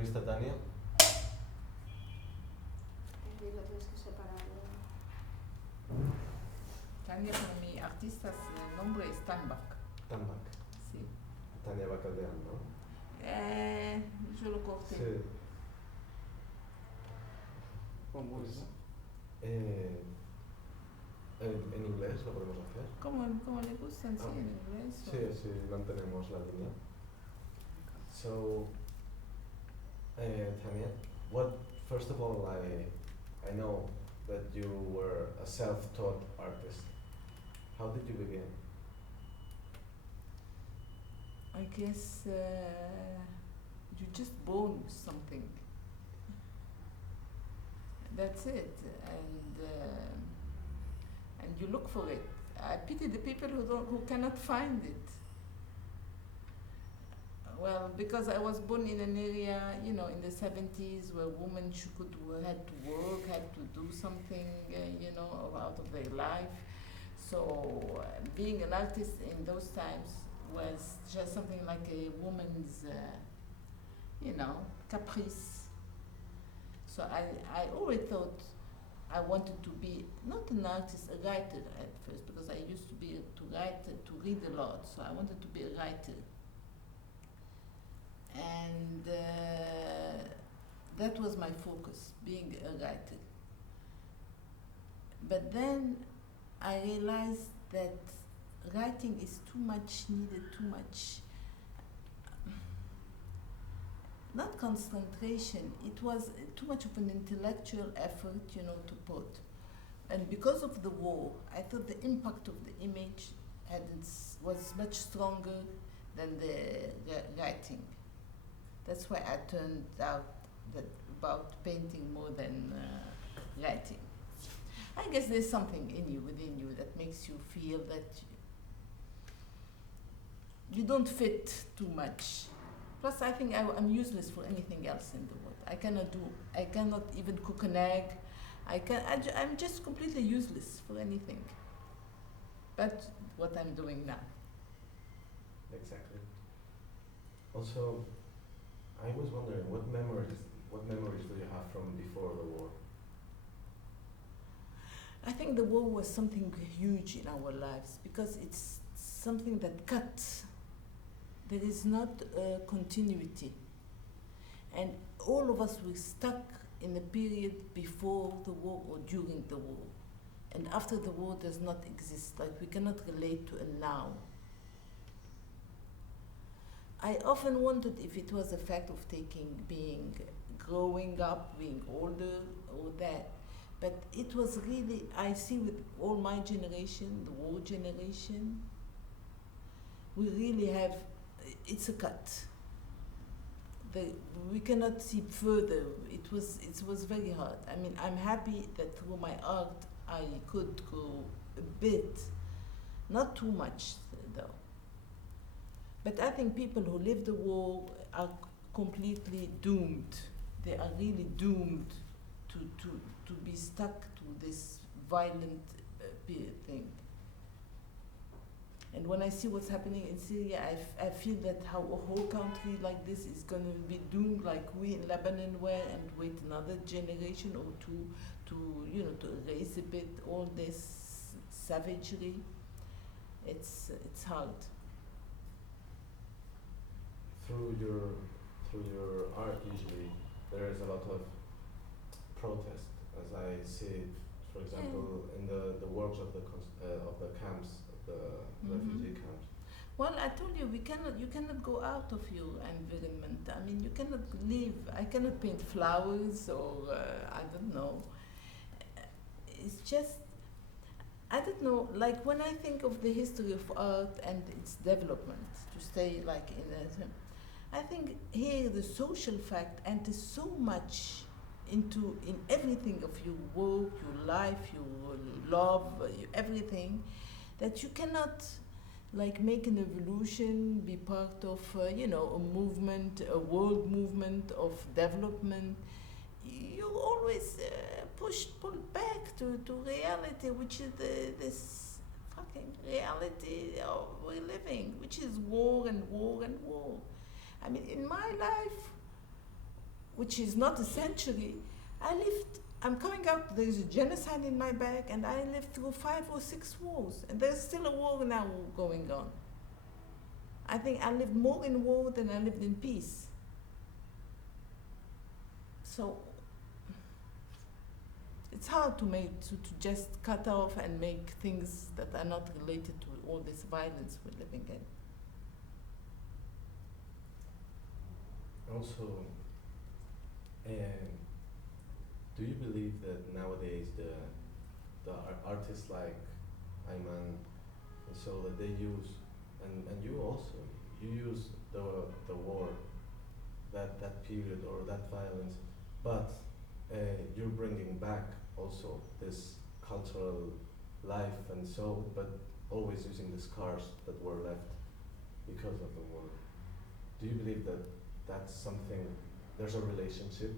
vista Tania? Y lo tienes que separar. Tania para mi artista, el nombre es Tanbak. Tanbak. Sí. Tania Bakalian, ¿no? Yo lo corté. Sí. ¿Cómo es? En inglés lo podemos hacer. Como le gustan, sí, en inglés. Sí, así mantenemos la línea. So, Tania, first of all, I know that you were a self-taught artist. How did you begin? I guess you're just born with something. That's it, and you look for it. I pity the people who cannot find it. Well, because I was born in an area, in the 70s where women had to work, had to do something, out of their life. So being an artist in those times was just something like a woman's, caprice. So I always thought I wanted to be not an artist, a writer at first, because I used to read a lot. So I wanted to be a writer. And that was my focus, being a writer. But then I realized that writing is too much needed, not concentration, it was too much of an intellectual effort, to put. And because of the war, I thought the impact of the image was much stronger than the writing. That's why I turned out about painting more than writing. I guess there's something within you that makes you feel that you don't fit too much. Plus, I think I'm useless for anything else in the world. I cannot even cook an egg. I'm just completely useless for anything. But what I'm doing now. Exactly. Also, I was wondering, what memories do you have from before the war? I think the war was something huge in our lives because it's something that cuts. There is not a continuity. And all of us were stuck in a period before the war or during the war. And after the war does not exist, like we cannot relate to a now. I often wondered if it was a fact of growing up, being older, or that. But it was really, I see with all my generation, the war generation, we really have, it's a cut. We cannot see further. It was very hard. I mean, I'm happy that through my art I could go a bit, not too much though. But I think people who live the war are completely doomed. They are really doomed to be stuck to this violent thing. And when I see what's happening in Syria, I feel that how a whole country like this is going to be doomed, like we in Lebanon were, and wait another generation or two to erase a bit all this savagery. It's hard. Through your art, usually there is a lot of protest, as I see it. For example, in the works of the camps, the refugee camps. Well, I told you, you cannot go out of your environment. I mean, you cannot live. I cannot paint flowers or I don't know. It's just, I don't know, like when I think of the history of art and its development, to stay like in a, I think here the social fact enters so much in everything of your work, your life, your love, everything, that you cannot like make an evolution, be part of a movement, a world movement of development. You always pulled back to reality, which is this fucking reality we're living, which is war and war and war. I mean, in my life, which is not a century. I'm coming out, there is a genocide in my back, and I lived through 5 or 6 wars, and there's still a war now going on. I think I lived more in war than I lived in peace. So it's hard to just cut off and make things that are not related to all this violence we're living in. Also, do you believe that nowadays the artists like Ayman and so that they use, and you also, you use the war, that period or that violence, but you're bringing back also this cultural life and so, but always using the scars that were left because of the war. Do you believe that that's something, there's a relationship?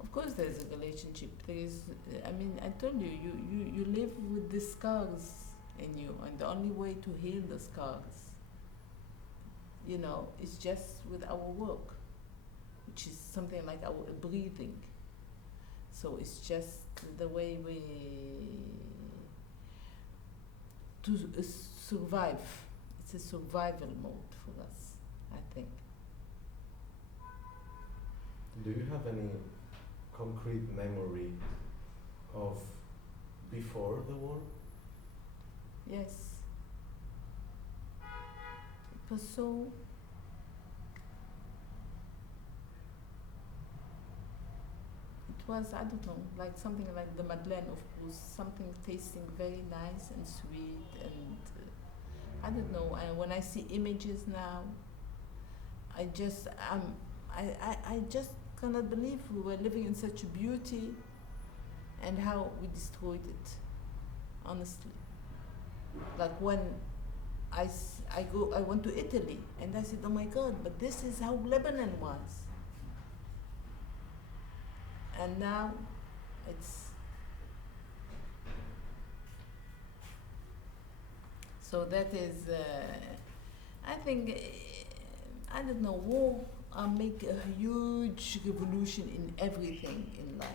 Of course there's a relationship. There is, I mean, I told you, you live with the scars in you, and the only way to heal the scars, you know, is just with our work, which is something like our breathing. So it's just the way we survive. It's a survival mode for us, I think. Do you have any concrete memory of before the war? Yes. It was so. It was, I don't know, like something like the Madeleine, of course, something tasting very nice and sweet, and I don't know. When I see images now, I just cannot believe we were living in such beauty, and how we destroyed it. Honestly, like when I went to Italy, and I said, oh my God, but this is how Lebanon was. And now it's, so that is, I think, I don't know, war make a huge revolution in everything in life.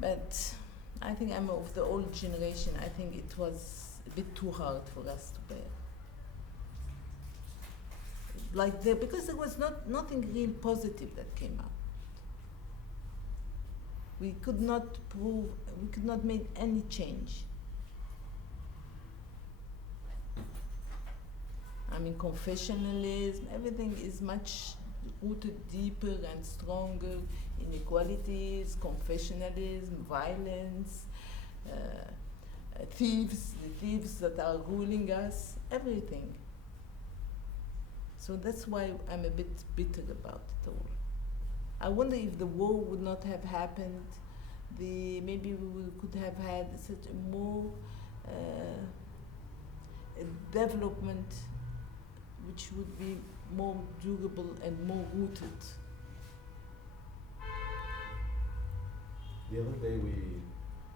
But I think I'm of the old generation. I think it was a bit too hard for us to bear. Like because there was nothing real positive that came out. We could not make any change. I mean, confessionalism, everything is much rooted deeper and stronger. Inequalities, confessionalism, violence, thieves, the thieves that are ruling us, everything. So that's why I'm a bit bitter about it all. I wonder if the war would not have happened, maybe we could have had such a more development which would be more durable and more rooted. The other day we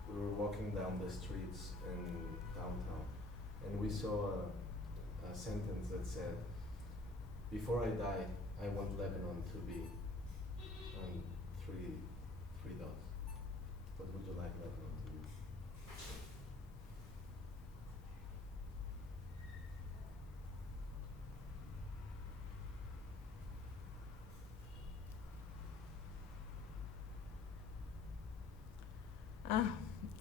were walking down the streets in downtown, and we saw a sentence that said, "Before I die, I want Lebanon to be," and three dots. What would you like Lebanon to be?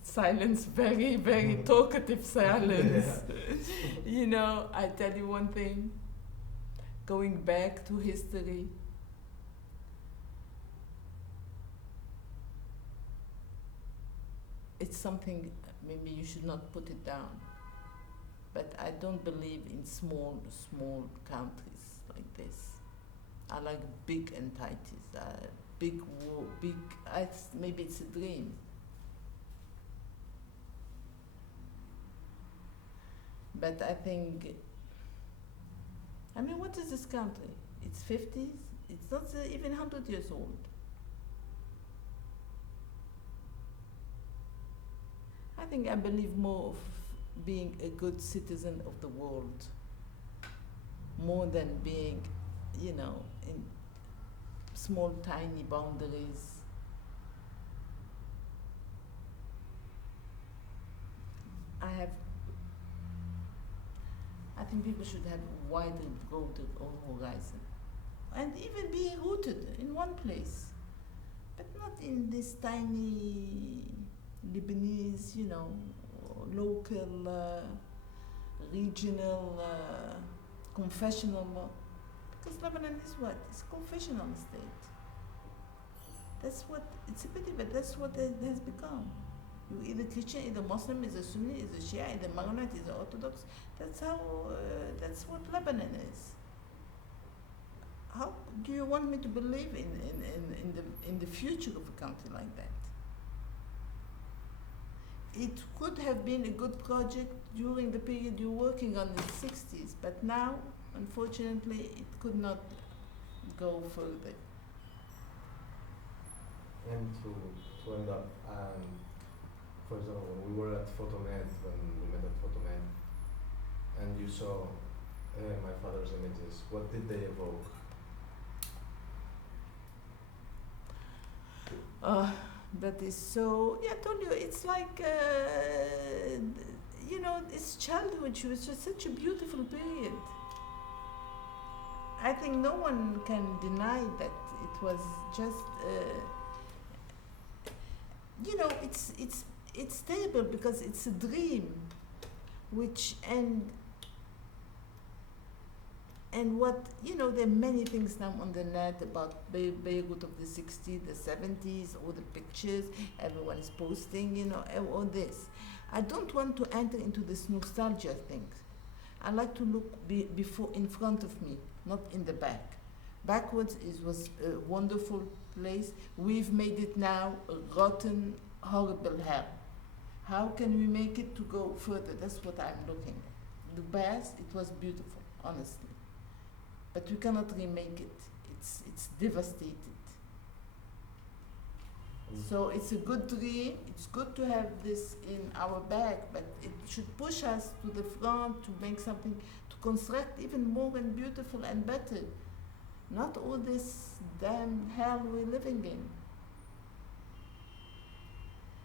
Silence, very, very talkative silence. You know, I tell you one thing, going back to history, it's something, maybe you should not put it down, but I don't believe in small countries like this. I like big entities, big war, maybe it's a dream. But I think, I mean, what is this country? It's 50s? It's not even 100 years old. I think I believe more of being a good citizen of the world, more than being you know, in small, tiny boundaries. I think people should have wider, broader horizon, and even be rooted in one place, but not in this tiny Lebanese, you know, local, regional, confessional law. Because Lebanon is what? It's a confessional state. That's what, it's a pity, but that's what it has become. You either Christian, either Muslim, either Sunni, either Shia, either Maronite, either Orthodox. That's how, that's what Lebanon is. How do you want me to believe in the future of a country like that? It could have been a good project during the period you're working on in the 60s, but now, unfortunately, it could not go further. And to end up, for example, when we were at Photomed, when we met at Photomed, and you saw my father's images, what did they evoke? That is so, yeah, I told you, it's like, you know, it's childhood. It was just such a beautiful period. I think no one can deny that it was just, you know, it's terrible because it's a dream, which, and what, you know, there are many things now on the net about Beirut of the 60s, the 70s, all the pictures, everyone is posting, you know, all this. I don't want to enter into this nostalgia thing. I like to look before, in front of me, not in the back. Backwards was a wonderful place. We've made it now a rotten, horrible hell. How can we make it to go further? That's what I'm looking at. The past, it was beautiful, honestly. But we cannot remake it. It's devastated. So it's a good dream. It's good to have this in our back, but it should push us to the front to make something, to construct even more and beautiful and better. Not all this damn hell we're living in.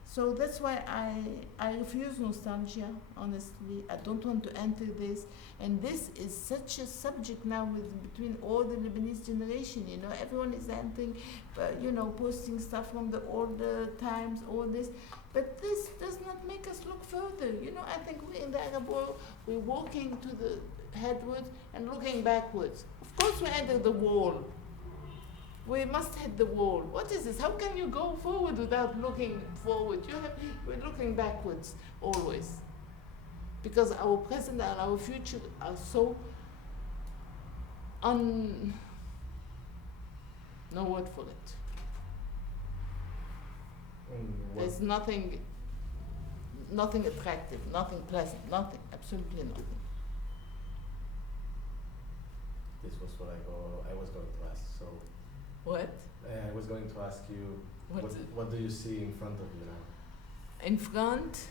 So that's why I refuse nostalgia, honestly. I don't want to enter this. And this is such a subject now between all the Lebanese generation, you know. Everyone is entering, you know, posting stuff from the older times, all this. But this does not make us look further. You know, I think we in the Arab world, we're walking to the headwards and looking backwards. Of course we enter the wall. We must hit the wall. What is this? How can you go forward without looking forward? We're looking backwards always. Because our present and our future are so no word for it. There's nothing attractive, nothing pleasant, nothing, absolutely nothing. This was what I was going to ask, so. What? I was going to ask you, what do you see in front of you now? In front?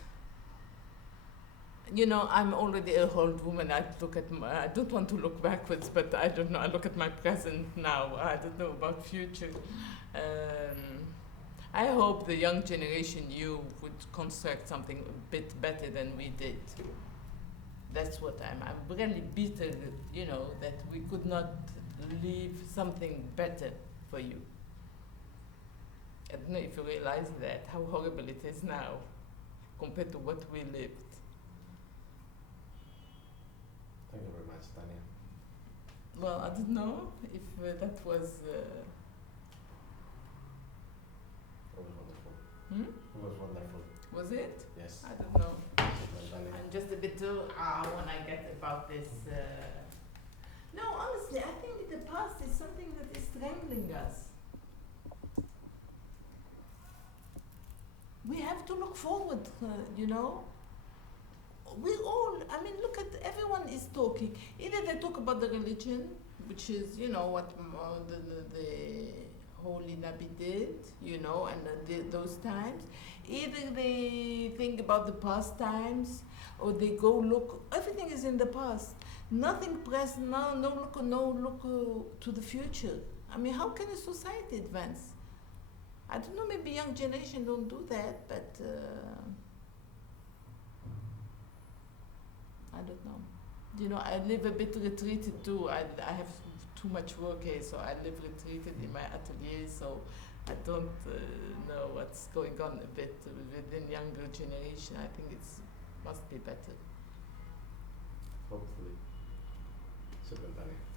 You know, I'm already a old woman. I don't want to look backwards, but I don't know. I look at my present now. I don't know about future. I hope the young generation, you would construct something a bit better than we did. That's what I'm really bitter, you know, that we could not leave something better for you. I don't know if you realize that, how horrible it is now compared to what we lived. Thank you very much, Tania. Well, I don't know if that was... It was wonderful. Hmm? It was wonderful. Was it? Yes. I don't know. Tania. I'm just a bit too when I get about this. No, honestly, I think the past is something that is strangling us. We have to look forward, you know. We all, I mean, look at, everyone is talking. Either they talk about the religion, which is, you know, what the Holy Nabi did, you know, and those times. Either they think about the past times, or they go look, everything is in the past. nothing present now, no look to the future. I mean, how can a society advance? I don't know, maybe young generation don't do that, but I don't know. You know, I live a bit retreated too. I have too much work here, so I live retreated in my atelier, so I don't know what's going on a bit within younger generation. I think it's must be better. Hopefully. Super, Tania.